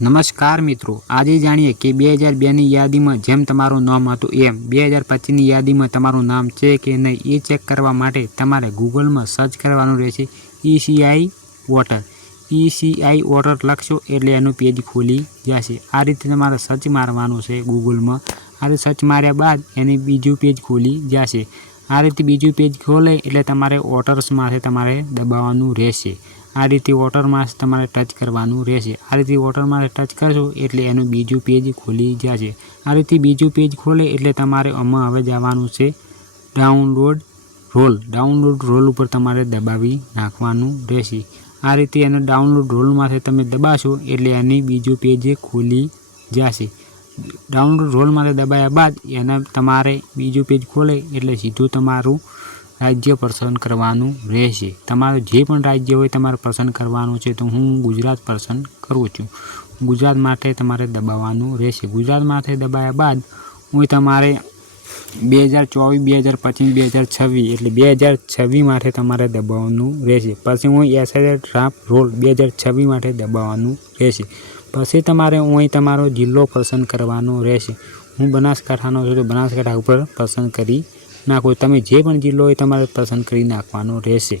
નમસ્કાર મિત્રો, આજે જાણીએ કે 2002ની યાદીમાં જેમ તમારું નામ હતું એમ 2025ની યાદીમાં તમારું નામ છે કે નહીં એ ચેક કરવા માટે તમારે ગૂગલમાં સર્ચ કરવાનું રહેશે ECI વોટર. ECI વોટર લખશો એટલે એનું પેજ ખોલી જશે. આ રીતે તમારે સર્ચ મારવાનું છે ગૂગલમાં. આ રીતે સર્ચ માર્યા બાદ એની બીજું પેજ ખોલી જશે. આ રીતે બીજું પેજ ખોલે એટલે તમારે વોટર્સમાંથી તમારે દબાવવાનું રહેશે. આ રીતે વોટરમાં તમારે ટચ કરવાનું રહેશે. આ રીતે વોટરમાં ટચ કરશો એટલે એનું બીજું પેજ ખોલી જશે. આ રીતે બીજું પેજ ખોલે એટલે તમારે આમાં હવે જવાનું છે ડાઉનલોડ રોલ. ડાઉનલોડ રોલ ઉપર તમારે દબાવી નાખવાનું રહેશે. આ રીતે એનો ડાઉનલોડ રોલમાંથી તમે દબાશો એટલે એની બીજું પેજ ખોલી જશે. ડાઉનલોડ રોલમાંથી દબાયા બાદ એના તમારે બીજું પેજ ખોલે એટલે સીધું તમારું રાજ્ય પસંદ કરવાનું રહેશે. તમારું જે પણ રાજ્ય હોય તમારે પસંદ કરવાનું છે. તો હું ગુજરાત પસંદ કરું છું. ગુજરાત માટે તમારે દબાવવાનું રહેશે. ગુજરાતમાંથી દબાયા બાદ હું તમારે 2024, 2025, 2026 એટલે 2026 માટે તમારે દબાવવાનું રહેશે. પછી હું SIR ડ્રાફ્ટ રોલ 2026 માટે દબાવવાનું રહેશે. પછી તમારે અહીં તમારો જિલ્લો પસંદ કરવાનો રહેશે. હું બનાસકાંઠાનો છું તો બનાસકાંઠા ઉપર પસંદ કરી નાખો. તમે જે પણ જિલ્લો હોય તમારે પસંદ કરી નાખવાનો રહેશે.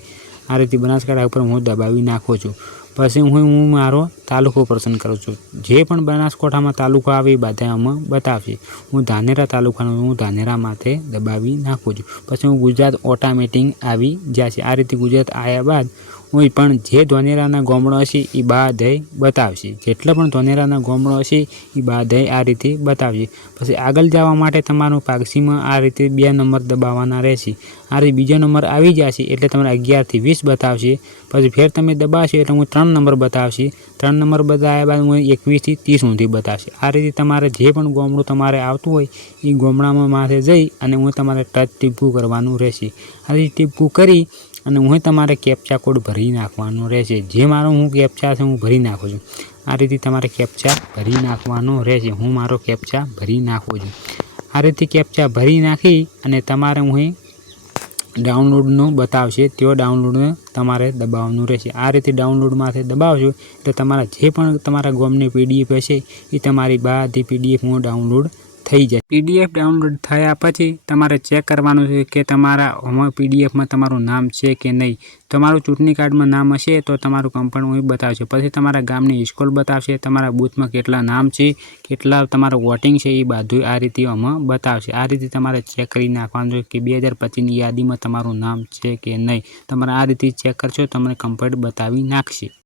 આ રીતે બનાસકાંઠા ઉપર હું દબાવી નાખું છું. પછી હું મારો તાલુકો પસંદ કરું છું. જે પણ બનાસકાંઠામાં તાલુકો આવે એ બધા આમાં બતાવશે. હું ધાનેરા તાલુકાનો હું ધાનેરા માથે દબાવી નાખું છું. પછી હું ગુજરાત ઓટોમેટિક આવી જશે. આ રીતે ગુજરાત આવ્યા બાદ હું પણ જે ધાનેરાના ગામડો હશે એ બધાય બતાવશે. જેટલા પણ ધાનેરાના ગામડો હશે એ બધાય આ રીતે બતાવશે. પછી આગળ જવા માટે તમારું પાક્ષીમાં આ રીતે 2 નંબર દબાવવાના રહેશે. આ રીતે બીજો નંબર આવી જશે એટલે તમારે 11 થી 20 બતાવશે. પછી ફેર તમે દબાવશો એટલે હું 3 નંબર બતાવશે. 3 નંબર બતાવ્યા બાદ હું 21 થી 30 સુધી બતાવશે. આ રીતે તમારે જે પણ ગામડું તમારે આવતું હોય એ ગામડામાં માથે જઈ અને હું તમારે ટચ ટીપકું કરવાનું રહેશે. આ રીતે ટીપકું કરી અને હું તમારે કેપ્ચા કોડ ભરી નાખવાનો રહેશે. જે મારો હું કેપ્ચા છે હું ભરી નાખું છું. આ રીતે તમારે કેપ્ચા ભરી નાખવાનો રહેશે. હું મારો કેપ્ચા ભરી નાખું છું. આ રીતે કેપ્ચા ભરી નાખી અને તમારે હું ડાઉનલોડનું બતાવશે તેઓ ડાઉનલોડને તમારે દબાવવાનું રહેશે. આ રીતે ડાઉનલોડમાંથી દબાવશો એટલે તમારા જે પણ તમારા ગામની PDF હશે એ તમારી બધી PDF ડાઉનલોડ થઈ જાય. PDF ડાઉનલોડ થયા પછી તમારે ચેક કરવાનું છે કે તમારા PDFમાં તમારું નામ છે કે નહીં. તમારું ચૂંટણી કાર્ડમાં નામ હશે તો તમારું કંપની બતાવશે. પછી તમારા ગામની સ્કૂલ બતાવશે. તમારા બૂથમાં કેટલા નામ છે, કેટલા તમારું વોટિંગ છે એ બધું આ રીતે આમાં બતાવશે. આ રીતે તમારે ચેક કરી નાખવાનું છે કે 2025ની યાદીમાં તમારું નામ છે કે નહીં. તમારે આ રીતે ચેક કરશો તમને કંપની બતાવી નાખશે.